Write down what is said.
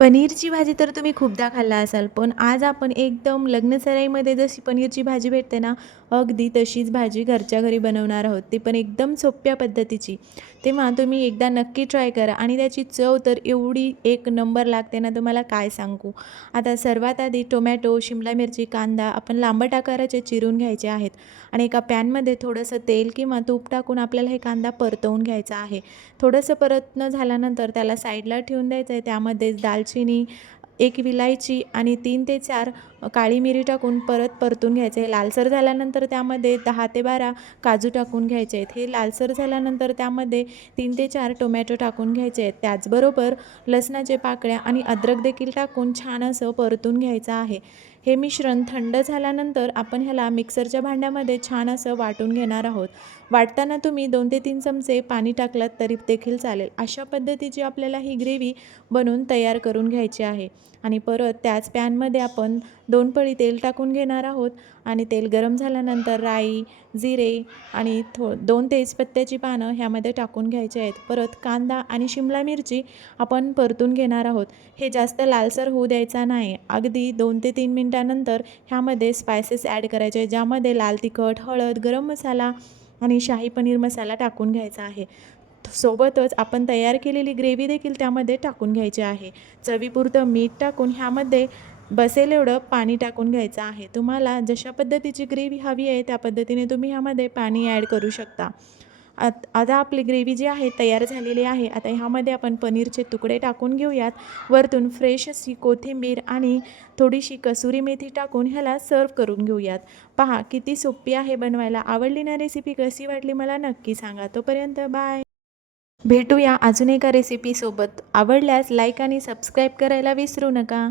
पनीरची भाजी तर तुम्ही खूपदा खाल्ला असाल, पण आज आपण एकदम लग्नसराईमध्ये जशी पनीरची भाजी भेटते ना, अगदी तशीच भाजी घरच्या घरी बनवणार आहोत. ती पण एकदम सोप्या पद्धतीची. तेव्हा तुम्ही एकदा नक्की ट्राय करा आणि त्याची चव तर एवढी एक नंबर लागते ना, तुम्हाला काय सांगू. आता सर्वात आधी टोमॅटो, शिमला मिरची, कांदा आपण लांबट आकाराचे चिरून घ्यायचे आहेत आणि एका पॅनमध्ये थोडंसं तेल किंवा तूप टाकून आपल्याला हे कांदा परतवून घ्यायचा आहे. थोडंसं परतणं झाल्यानंतर त्याला साईडला ठेवून द्यायचं आहे. त्यामध्येच दालचिनी, एक विलायची आणि 3 ते 4 काळी मिरी टाकून परत परतून घ्यायचं आहे. लालसर झाल्यानंतर त्यामध्ये 10 ते 12 काजू टाकून घ्यायचे आहेत. हे लालसर झाल्यानंतर त्यामध्ये 3 ते 4 टोमॅटो टाकून घ्यायचे आहेत. त्याचबरोबर लसणाच्या पाकळ्या आणि अद्रक देखील टाकून छान असं परतून घ्यायचं आहे. हे मिश्रण थंड झाल्यानंतर आपण ह्याला मिक्सरच्या भांड्यामध्ये छान असं वाटून घेणार आहोत. वाटताना तुम्ही 2 ते 3 चमचे पाणी टाकलात तरी देखील चालेल. अशा पद्धतीची आपल्याला ही ग्रेव्ही बनवून तयार करून घ्यायची आहे. आणि परत त्याच पॅनमध्ये आपण 2 पळी तेल टाकून घेणार आहोत आणि तेल गरम झाल्यानंतर राई, जिरे आणि 2 तेजपत्त्याची पानं ह्यामध्ये टाकून घ्यायचे आहेत. परत कांदा आणि शिमला मिरची आपण परतून घेणार आहोत. हे जास्त लालसर होऊ द्यायचा नाही. अगदी 2 ते 3 मिनिटानंतर ह्यामध्ये स्पायसेस ॲड करायचे, ज्यामध्ये लाल तिखट, हळद, गरम मसाला आणि शाही पनीर मसाला टाकून घ्यायचा आहे. सोबतच आपण तयार केलेली ग्रेव्ही देखील त्यामध्ये टाकून घ्यायची आहे. चवीपुरतं मीठ टाकून ह्यामध्ये बसेल एवढं पाणी टाकून घ्यायचं आहे. तुम्हाला जशा पद्धतीची ग्रेव्ही हवी आहे त्या पद्धतीने तुम्ही ह्यामध्ये पाणी ॲड करू शकता. आता आपली ग्रेव्ही जी आहे तयार झालेली आहे. आता ह्यामध्ये आपण पनीरचे तुकडे टाकून घेऊयात. वरतून फ्रेश अशी कोथिंबीर आणि थोडीशी कसुरी मेथी टाकून ह्याला सर्व्ह करून घेऊयात. पहा किती सोपी आहे बनवायला. आवडली ना रेसिपी? कशी वाटली मला नक्की सांगा. तोपर्यंत बाय. भेटूया अजून एका रेसिपीसोबत. आवडल्यास लाईक आणि सबस्क्राईब करायला विसरू नका.